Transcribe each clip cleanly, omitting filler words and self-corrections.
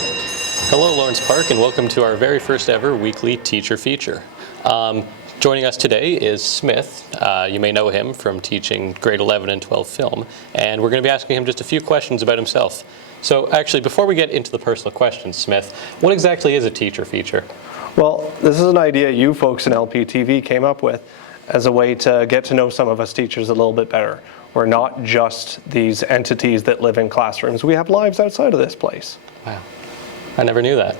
Hello, Lawrence Park, and welcome to our very first ever weekly teacher feature. Joining us today is Smith. You may know him from teaching grade 11 and 12 film, and we're going to be asking him just a few questions about himself. So actually, before we get into the personal questions, Smith, what exactly is a teacher feature? Well, this is an idea you folks in LPTV came up with as a way to get to know some of us teachers a little bit better. We're not just these entities that live in classrooms. We have lives outside of this place. Wow, I never knew that.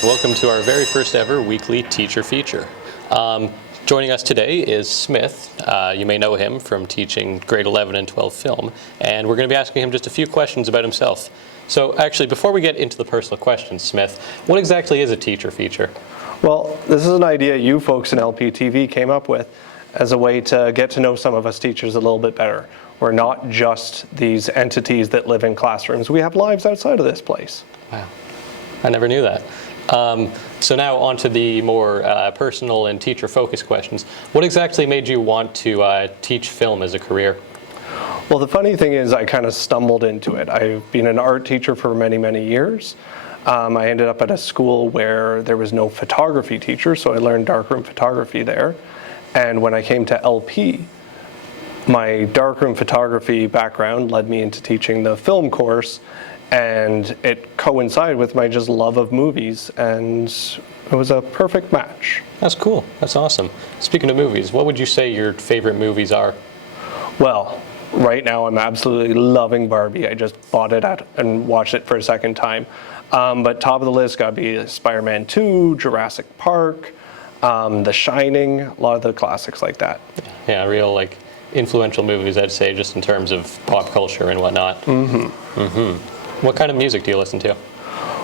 Welcome to our very first ever weekly teacher feature. Joining us today is Smith. You may know him from teaching grade 11 and 12 film, and we're going to be asking him just a few questions about himself. So actually, before we get into the personal questions, Smith, what exactly is a teacher feature? Well, this is an idea you folks in LPTV came up with as a way to get to know some of us teachers a little bit better. We're not just these entities that live in classrooms. We have lives outside of this place. Wow, I never knew that. So now on to the more personal and teacher-focused questions. What exactly made you want to teach film as a career? Well, the funny thing is I kind of stumbled into it. I've been an art teacher for many, many years. I ended up at a school where there was no photography teacher, so I learned darkroom photography there. And when I came to LP, my darkroom photography background led me into teaching the film course, and it coincided with my just love of movies, and it was a perfect match. That's cool. That's awesome. Speaking of movies, what would you say your favorite movies are? Well, right now I'm absolutely loving Barbie. I just bought it and watched it for a second time. But top of the list got to be Spider-Man 2, Jurassic Park, The Shining, a lot of the classics like that. Yeah, real like influential movies, I'd say, just in terms of pop culture and whatnot. What kind of music do you listen to?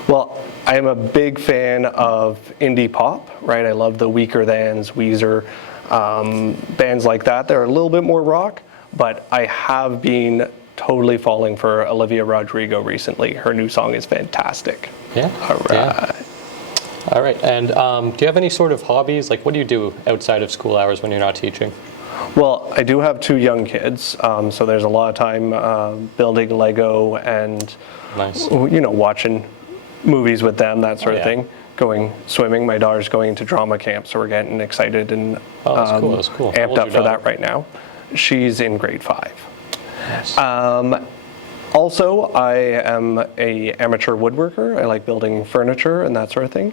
Well, I am a big fan of indie pop, right? I love the Weaker Thans, Weezer, bands like that. They're a little bit more rock, but I have been totally falling for Olivia Rodrigo recently. Her new song is fantastic. Yeah. All right. Yeah. All right. And do you have any sort of hobbies? Like, what do you do outside of school hours when you're not teaching? Well, I do have 2 young kids, so there's a lot of time building Lego and, nice. You know, watching movies with them, that sort of thing. Going swimming. My daughter's going to drama camp, so we're getting excited and that's cool. That's cool. Amped up for that right now. She's in grade 5. Nice. Also, I am a amateur woodworker. I like building furniture and that sort of thing.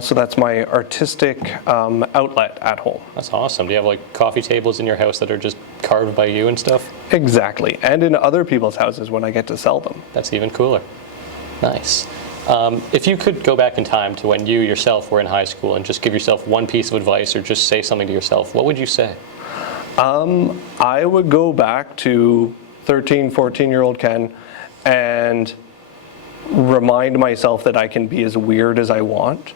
So that's my artistic outlet at home. That's awesome. Do you have like coffee tables in your house that are just carved by you and stuff? Exactly. And in other people's houses when I get to sell them. That's even cooler. Nice. If you could go back in time to when you yourself were in high school and just give yourself one piece of advice or just say something to yourself, what would you say? I would go back to 13, 14-year-old Ken and remind myself that I can be as weird as I want.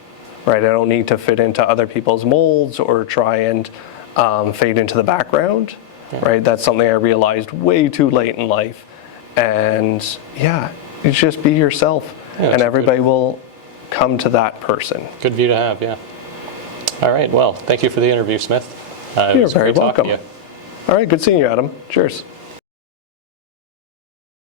Right, I don't need to fit into other people's molds or try and fade into the background. Yeah. Right, that's something I realized way too late in life. And yeah, you just be yourself, and everybody will come to that person. Good view to have, yeah. All right, well, thank you for the interview, Smith. You're very welcome. All right, good seeing you, Adam. Cheers.